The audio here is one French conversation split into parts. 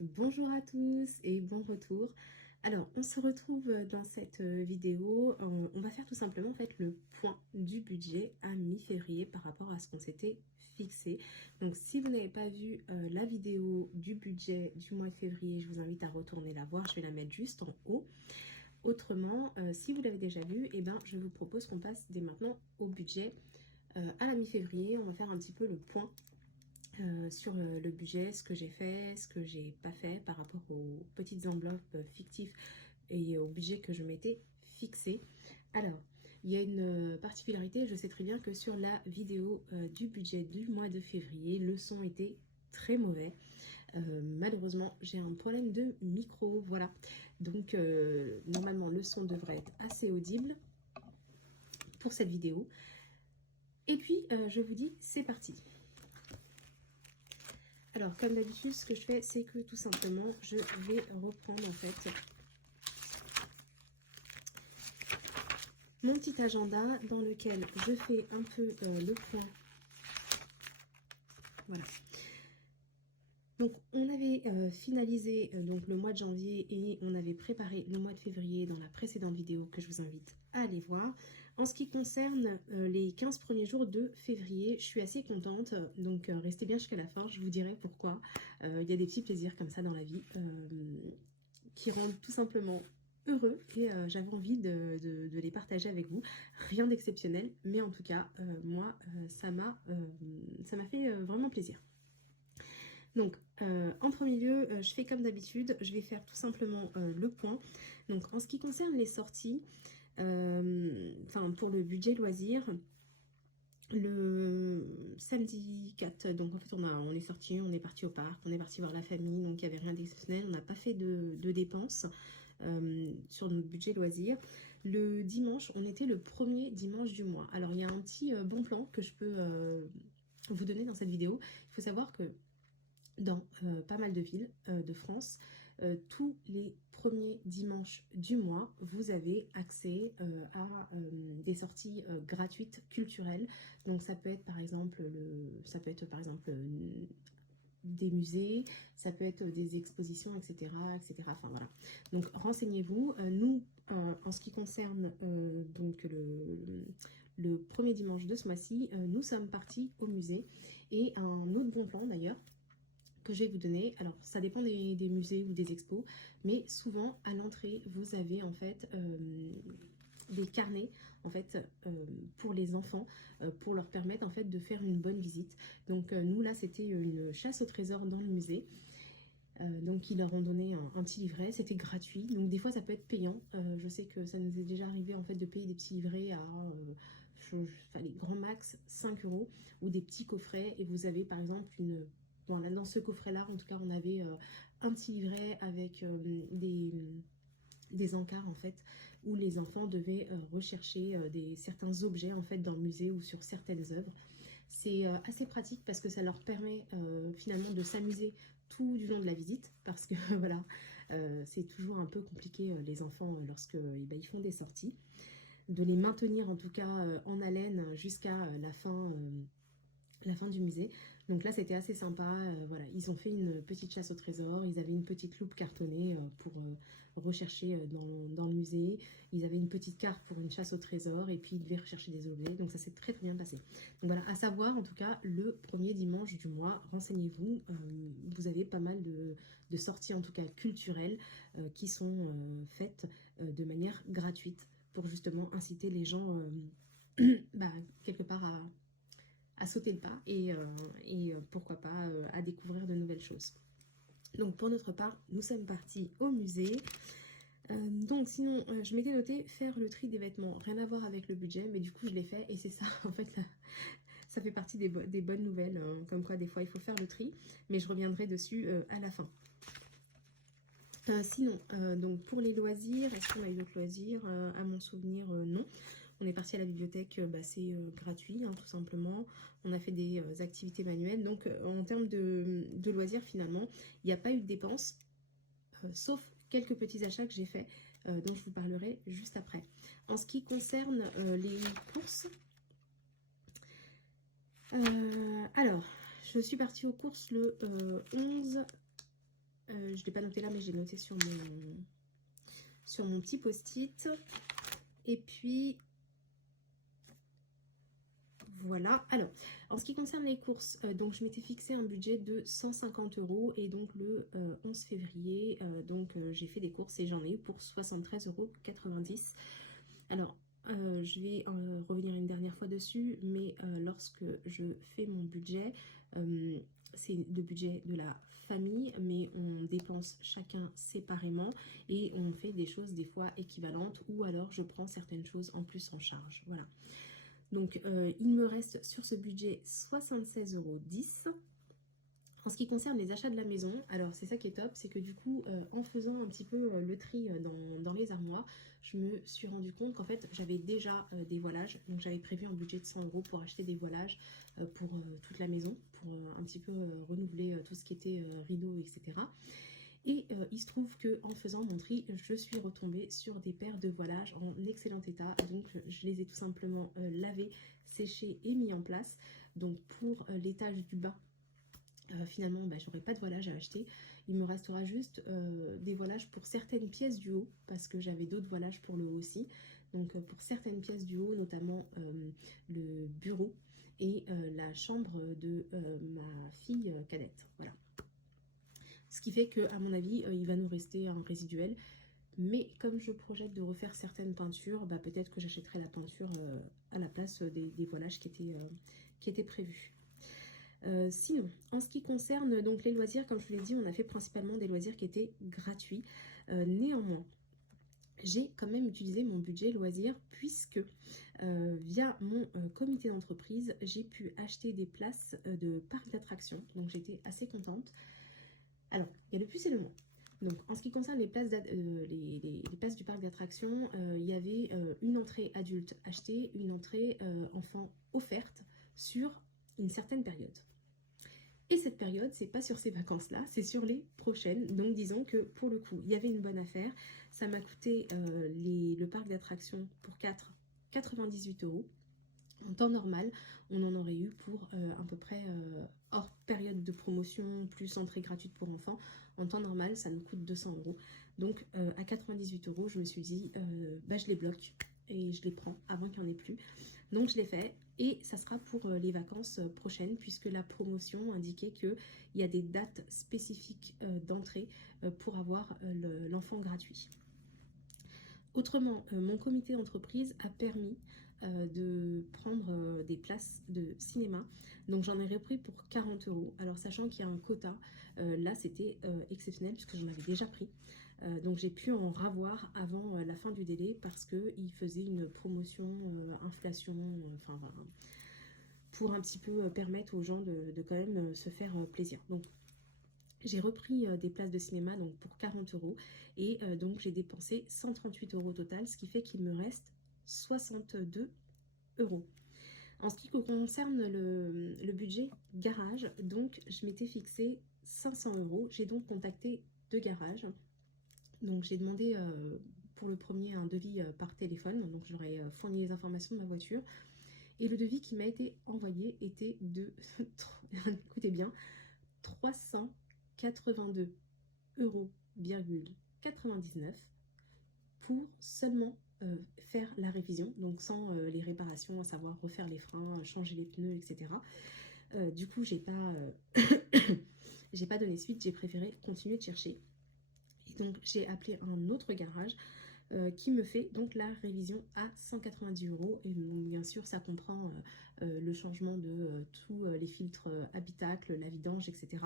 Bonjour à tous et bon retour. Alors, on se retrouve dans cette vidéo. On va faire tout simplement en fait le point du budget à mi-février par rapport à ce qu'on s'était fixé. Donc, si vous n'avez pas vu la vidéo du budget du mois de février, je vous invite à retourner la voir. Je vais la mettre juste en haut. Autrement, si vous l'avez déjà vu, eh ben, je vous propose qu'on passe dès maintenant au budget à la mi-février. On va faire un petit peu le point sur le budget, ce que j'ai fait, ce que j'ai pas fait par rapport aux petites enveloppes fictives et au budget que je m'étais fixé. Alors, il y a une particularité, je sais très bien que sur la vidéo du budget du mois de février, le son était très mauvais. Malheureusement, j'ai un problème de micro, voilà. Donc, normalement, le son devrait être assez audible pour cette vidéo. Et puis, je vous dis, c'est parti. Alors, comme d'habitude, ce que je fais, c'est que tout simplement, je vais reprendre en fait mon petit agenda dans lequel je fais un peu le point. Voilà. Donc, on avait finalisé donc le mois de janvier et on avait préparé le mois de février dans la précédente vidéo que je vous invite à aller voir. En ce qui concerne les 15 premiers jours de février, je suis assez contente. Donc, restez bien jusqu'à la fin, je vous dirai pourquoi. Il y a des petits plaisirs comme ça dans la vie qui rendent tout simplement heureux et j'avais envie de les partager avec vous. Rien d'exceptionnel, mais en tout cas, moi, ça m'a fait vraiment plaisir. Donc, en premier lieu, je fais comme d'habitude, je vais faire tout simplement le point. Donc, en ce qui concerne les sorties, pour le budget loisir, le samedi 4, donc en fait on est sorti, on est parti au parc, on est parti voir la famille, donc il n'y avait rien d'exceptionnel, on n'a pas fait de dépenses sur notre budget loisir. Le dimanche, on était le premier dimanche du mois. Alors il y a un petit bon plan que je peux vous donner dans cette vidéo. Il faut savoir que dans pas mal de villes de France, tous les premiers dimanches du mois, vous avez accès à des sorties gratuites culturelles. Donc ça peut être par exemple des musées, ça peut être des expositions, etc. etc. Enfin voilà. Donc renseignez-vous. Nous, en ce qui concerne donc le premier dimanche de ce mois-ci, nous sommes partis au musée. Et un autre bon plan d'ailleurs, que je vais vous donner. Alors, ça dépend des musées ou des expos, mais souvent, à l'entrée, vous avez en fait des carnets en fait pour les enfants, pour leur permettre en fait de faire une bonne visite. Donc, nous, là, c'était une chasse au trésor dans le musée. Donc ils leur ont donné un petit livret, c'était gratuit, donc des fois ça peut être payant. Je sais que ça nous est déjà arrivé en fait de payer des petits livrets à les grands max 5 € ou des petits coffrets, et vous avez par exemple une... Bon, là, dans ce coffret-là, en tout cas, on avait un petit livret avec des encarts en fait, où les enfants devaient rechercher certains objets en fait dans le musée ou sur certaines œuvres. C'est assez pratique parce que ça leur permet finalement de s'amuser tout du long de la visite, parce que voilà, c'est toujours un peu compliqué les enfants lorsque ils font des sorties, de les maintenir en tout cas en haleine jusqu'à la fin du musée. Donc là c'était assez sympa, voilà, ils ont fait une petite chasse au trésor, ils avaient une petite loupe cartonnée pour rechercher dans le musée, ils avaient une petite carte pour une chasse au trésor et puis ils devaient rechercher des objets, donc ça s'est très très bien passé. Donc voilà, à savoir en tout cas le premier dimanche du mois, renseignez-vous, vous avez pas mal de sorties en tout cas culturelles qui sont faites de manière gratuite pour justement inciter les gens quelque part à sauter le pas et pourquoi pas à découvrir de nouvelles choses. Donc pour notre part, nous sommes partis au musée. Donc sinon, je m'étais noté faire le tri des vêtements. Rien à voir avec le budget, mais du coup je l'ai fait et c'est ça, en fait, ça fait partie des bonnes nouvelles. Comme quoi des fois il faut faire le tri, mais je reviendrai dessus à la fin. Sinon, donc pour les loisirs, est-ce qu'on a eu d'autres loisirs? À mon souvenir, non. On est parti à la bibliothèque, c'est gratuit, hein, tout simplement. On a fait des activités manuelles. Donc, en termes de loisirs, finalement, il n'y a pas eu de dépenses, sauf quelques petits achats que j'ai faits, dont je vous parlerai juste après. En ce qui concerne les courses, alors, je suis partie aux courses le 11 je ne l'ai pas noté là, mais j'ai noté sur mon petit post-it. Et puis, voilà. Alors, en ce qui concerne les courses, donc je m'étais fixé un budget de 150 € et donc le 11 février, j'ai fait des courses et j'en ai eu pour 73,90 €. Alors, je vais revenir une dernière fois dessus, mais lorsque je fais mon budget, c'est le budget de la famille, mais on dépense chacun séparément et on fait des choses des fois équivalentes ou alors je prends certaines choses en plus en charge. Voilà. Donc, il me reste sur ce budget 76,10 €. En ce qui concerne les achats de la maison, alors c'est ça qui est top, c'est que du coup, en faisant un petit peu le tri dans les armoires, je me suis rendu compte qu'en fait, j'avais déjà des voilages. Donc, j'avais prévu un budget de 100 € pour acheter des voilages pour toute la maison, pour un petit peu renouveler tout ce qui était rideaux, etc. Et il se trouve qu'en faisant mon tri, je suis retombée sur des paires de voilages en excellent état. Donc, je les ai tout simplement lavés, séchés et mis en place. Donc, pour l'étage du bas, finalement, j'aurai pas de voilage à acheter. Il me restera juste des voilages pour certaines pièces du haut, parce que j'avais d'autres voilages pour le haut aussi. Donc, pour certaines pièces du haut, notamment le bureau et la chambre de ma fille cadette. Voilà. Ce qui fait qu'à mon avis, il va nous rester un résiduel. Mais comme je projette de refaire certaines peintures, peut-être que j'achèterai la peinture à la place des voilages qui étaient prévus. Sinon, en ce qui concerne donc les loisirs, comme je vous l'ai dit, on a fait principalement des loisirs qui étaient gratuits. Néanmoins, j'ai quand même utilisé mon budget loisirs puisque via mon comité d'entreprise, j'ai pu acheter des places de parc d'attractions. Donc j'étais assez contente. Alors, il y a le plus et le moins. Donc, en ce qui concerne les places, les places du parc d'attractions, il y avait une entrée adulte achetée, une entrée enfant offerte sur une certaine période. Et cette période, c'est pas sur ces vacances-là, c'est sur les prochaines. Donc, disons que pour le coup, il y avait une bonne affaire. Ça m'a coûté le parc d'attractions pour 4, 98 €. En temps normal, on en aurait eu pour à peu près, hors période de promotion, plus entrée gratuite pour enfants. En temps normal, ça nous coûte 200 €. Donc, à 98 €, je me suis dit, je les bloque et je les prends avant qu'il n'y en ait plus. Donc, je l'ai fait et ça sera pour les vacances prochaines, puisque la promotion indiquait qu'il y a des dates spécifiques d'entrée pour avoir l'enfant gratuit. Autrement, mon comité d'entreprise a permis de prendre des places de cinéma. Donc j'en ai repris pour 40 €. Alors sachant qu'il y a un quota, là c'était exceptionnel puisque j'en avais déjà pris. Donc j'ai pu en ravoir avant la fin du délai parce qu'il faisait une promotion inflation, enfin voilà, pour un petit peu permettre aux gens de quand même se faire plaisir. Donc j'ai repris des places de cinéma donc pour 40 € et donc j'ai dépensé 138 € au total, ce qui fait qu'il me reste 62 €. En ce qui concerne le budget garage, donc je m'étais fixé 500 €. J'ai donc contacté 2 garages. Donc j'ai demandé pour le premier un devis par téléphone, donc j'aurais fourni les informations de ma voiture. Et le devis qui m'a été envoyé était de, écoutez bien, 382,99 € pour seulement faire la révision, donc sans les réparations, à savoir refaire les freins, changer les pneus, etc. Du coup, j'ai pas, j'ai pas donné suite, j'ai préféré continuer de chercher. Et donc, j'ai appelé un autre garage qui me fait donc la révision à 190 €. Et bien sûr, ça comprend le changement de tous les filtres habitacles, la vidange, etc.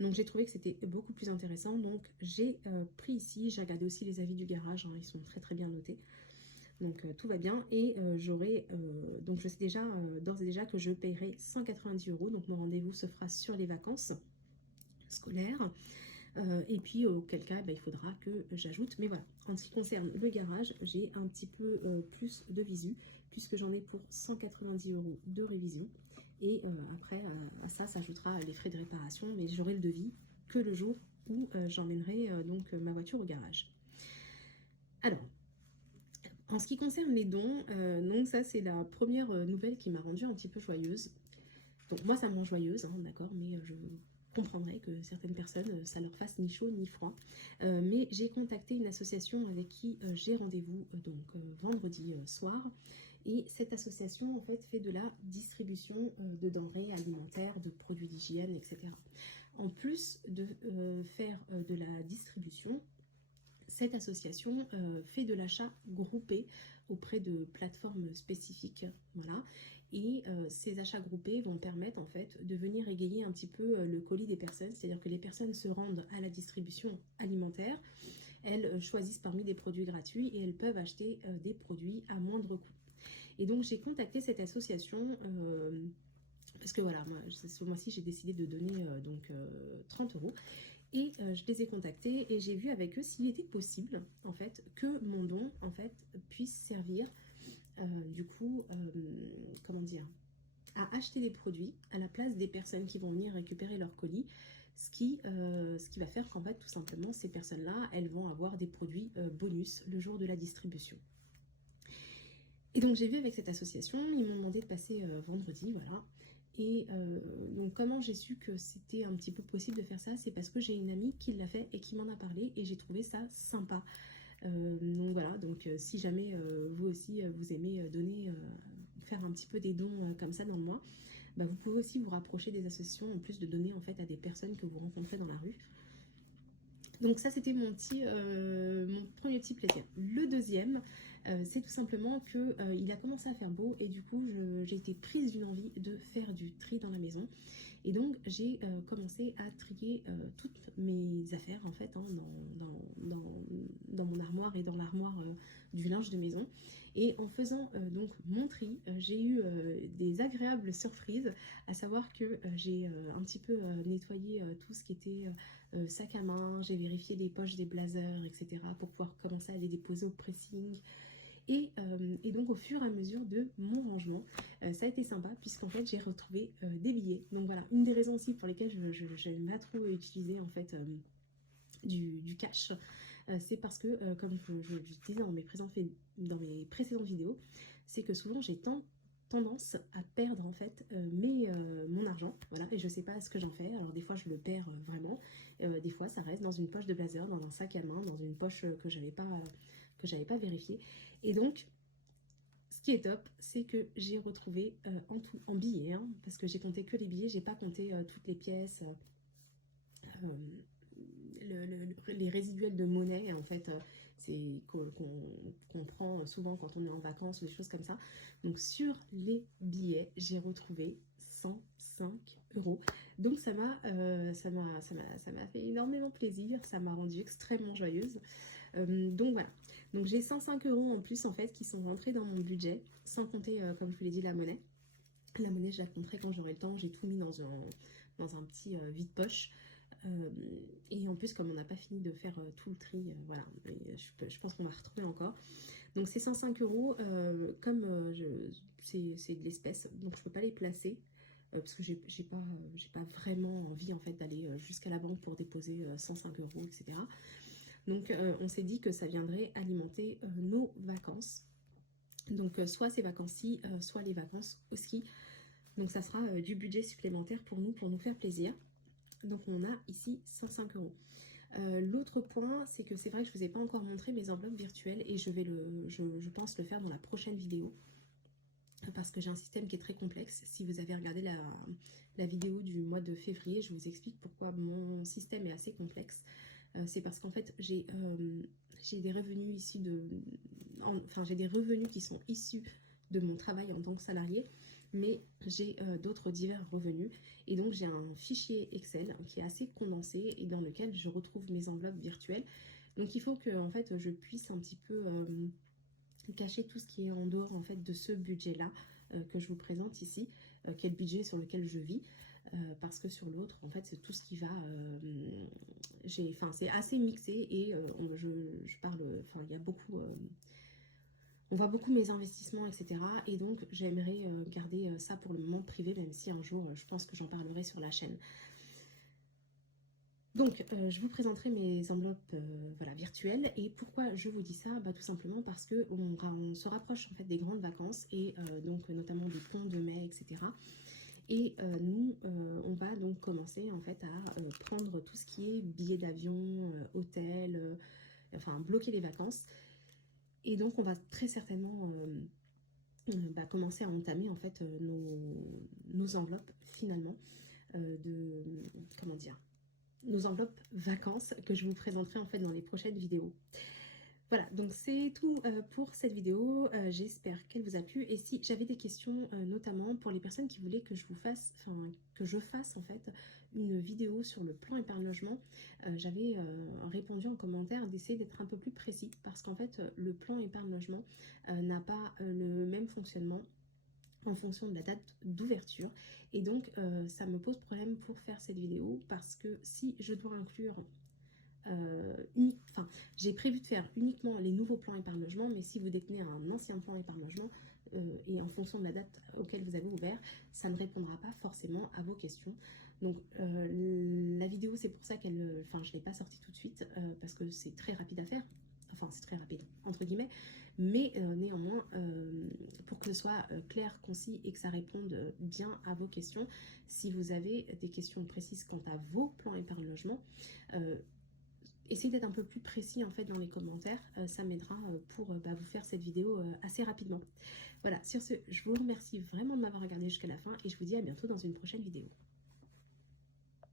Donc j'ai trouvé que c'était beaucoup plus intéressant. Donc j'ai pris ici, j'ai regardé aussi les avis du garage, hein, ils sont très très bien notés. Donc tout va bien et donc je sais déjà d'ores et déjà que je paierai 190 €. Donc mon rendez-vous se fera sur les vacances scolaires. Et puis auquel cas il faudra que j'ajoute. Mais voilà, en ce qui concerne le garage, j'ai un petit peu plus de visu puisque j'en ai pour 190 € de révision. Et après, à ça s'ajoutera les frais de réparation, mais j'aurai le devis que le jour où j'emmènerai donc ma voiture au garage. Alors, en ce qui concerne les dons, donc ça c'est la première nouvelle qui m'a rendue un petit peu joyeuse. Donc moi ça me rend joyeuse, hein, d'accord, mais comprendrais que certaines personnes, ça leur fasse ni chaud ni froid. Mais j'ai contacté une association avec qui j'ai rendez-vous vendredi soir. Et cette association en fait fait de la distribution de denrées alimentaires, de produits d'hygiène, etc. En plus de faire de la distribution, cette association fait de l'achat groupé auprès de plateformes spécifiques, voilà. Et ces achats groupés vont permettre en fait de venir égayer un petit peu le colis des personnes, c'est-à-dire que les personnes se rendent à la distribution alimentaire, elles choisissent parmi des produits gratuits et elles peuvent acheter des produits à moindre coût. Et donc j'ai contacté cette association parce que voilà, moi, ce mois-ci j'ai décidé de donner 30 euros. Et je les ai contactés et j'ai vu avec eux s'il était possible en fait que mon don en fait puisse servir comment dire, à acheter des produits à la place des personnes qui vont venir récupérer leur colis, ce qui va faire qu'en fait tout simplement ces personnes-là elles vont avoir des produits bonus le jour de la distribution. Et donc j'ai vu avec cette association, ils m'ont demandé de passer vendredi, voilà. Et donc comment j'ai su que c'était un petit peu possible de faire ça, c'est parce que j'ai une amie qui l'a fait et qui m'en a parlé et j'ai trouvé ça sympa. Donc voilà, donc si jamais vous aussi vous aimez donner, faire un petit peu des dons comme ça dans le mois, bah, vous pouvez aussi vous rapprocher des associations en plus de donner en fait à des personnes que vous rencontrez dans la rue. Donc ça c'était mon premier petit plaisir. Le deuxième, c'est tout simplement que il a commencé à faire beau et du coup j'ai été prise d'une envie de faire du tri dans la maison. Et donc j'ai commencé à trier toutes mes affaires en fait hein, dans mon armoire et dans l'armoire du linge de maison. Et en faisant donc mon tri, j'ai eu des agréables surprises, à savoir que j'ai un petit peu nettoyé tout ce qui était sac à main, j'ai vérifié les poches des blazers, etc. pour pouvoir commencer à les déposer au pressing. Et donc au fur et à mesure de mon rangement, ça a été sympa puisqu'en fait j'ai retrouvé des billets. Donc voilà, une des raisons aussi pour lesquelles je n'aime pas trop utiliser en fait du cash, c'est parce que comme je disais dans mes précédentes vidéos, c'est que souvent j'ai tendance à perdre en fait mon argent, voilà, et je sais pas ce que j'en fais. Alors des fois je le perds vraiment, des fois ça reste dans une poche de blazer, dans un sac à main, dans une poche que j'avais pas vérifié. Et donc ce qui est top, c'est que j'ai retrouvé en tout, en billets, hein, parce que j'ai compté que les billets, j'ai pas compté toutes les pièces, les résiduels de monnaie en fait, c'est qu'on prend souvent quand on est en vacances ou des choses comme ça. Donc sur les billets, j'ai retrouvé 105 euros. Donc ça m'a fait énormément plaisir, ça m'a rendue extrêmement joyeuse. Donc voilà, donc j'ai 105 euros en plus en fait qui sont rentrés dans mon budget, sans compter comme je vous l'ai dit la monnaie. La monnaie je la compterai quand j'aurai le temps, j'ai tout mis dans un petit vide-poche. Et en plus comme on n'a pas fini de faire tout le tri, voilà, je pense qu'on va retrouver encore. Donc ces 105 euros, comme c'est de l'espèce, donc je peux pas les placer. Parce que j'ai pas vraiment envie en fait d'aller jusqu'à la banque pour déposer 105 euros, etc. Donc on s'est dit que ça viendrait alimenter nos vacances. Donc soit ces vacances-ci, soit les vacances au ski. Donc ça sera du budget supplémentaire pour nous faire plaisir. Donc on a ici 105 euros. L'autre point, c'est que c'est vrai que je ne vous ai pas encore montré mes enveloppes virtuelles et je pense le faire dans la prochaine vidéo. Parce que j'ai un système qui est très complexe. Si vous avez regardé la vidéo du mois de février, je vous explique pourquoi mon système est assez complexe. C'est parce qu'en fait, j'ai des revenus issus j'ai des revenus qui sont issus de mon travail en tant que salarié, mais j'ai d'autres divers revenus. Et donc, j'ai un fichier Excel qui est assez condensé et dans lequel je retrouve mes enveloppes virtuelles. Donc, il faut que en fait, je puisse un petit peu cacher tout ce qui est en dehors en fait de ce budget-là que je vous présente ici, qui est le budget sur lequel je vis. Parce que sur l'autre, en fait, c'est tout ce qui va... c'est assez mixé et je parle... il y a beaucoup... on voit beaucoup mes investissements, etc. Et donc, j'aimerais garder ça pour le moment privé, même si un jour, je pense que j'en parlerai sur la chaîne. Donc, je vous présenterai mes enveloppes voilà, virtuelles. Et pourquoi je vous dis ça? Bah, tout simplement parce qu'on se rapproche en fait des grandes vacances et donc notamment des ponts de mai, etc. Et nous, on va donc commencer en fait à prendre tout ce qui est billets d'avion, hôtel, enfin bloquer les vacances. Et donc on va très certainement commencer à entamer en fait nos enveloppes finalement de, comment dire, nos enveloppes vacances que je vous présenterai en fait dans les prochaines vidéos. Voilà, donc c'est tout pour cette vidéo. J'espère qu'elle vous a plu. Et si j'avais des questions, notamment pour les personnes qui voulaient que je vous fasse, enfin que je fasse en fait une vidéo sur le plan épargne logement, j'avais répondu en commentaire d'essayer d'être un peu plus précis parce qu'en fait le plan épargne logement n'a pas le même fonctionnement en fonction de la date d'ouverture et donc ça me pose problème pour faire cette vidéo parce que si je dois inclure j'ai prévu de faire uniquement les nouveaux plans épargne logement, mais si vous détenez un ancien plan épargne logement et en fonction de la date auquel vous avez ouvert, ça ne répondra pas forcément à vos questions. Donc la vidéo, c'est pour ça je ne l'ai pas sortie tout de suite parce que c'est très rapide à faire. Enfin, c'est très rapide, entre guillemets, mais néanmoins, pour que ce soit clair, concis et que ça réponde bien à vos questions, si vous avez des questions précises quant à vos plans épargne logement, essayez d'être un peu plus précis en fait dans les commentaires, ça m'aidera pour vous faire cette vidéo assez rapidement. Voilà, sur ce, je vous remercie vraiment de m'avoir regardé jusqu'à la fin et je vous dis à bientôt dans une prochaine vidéo.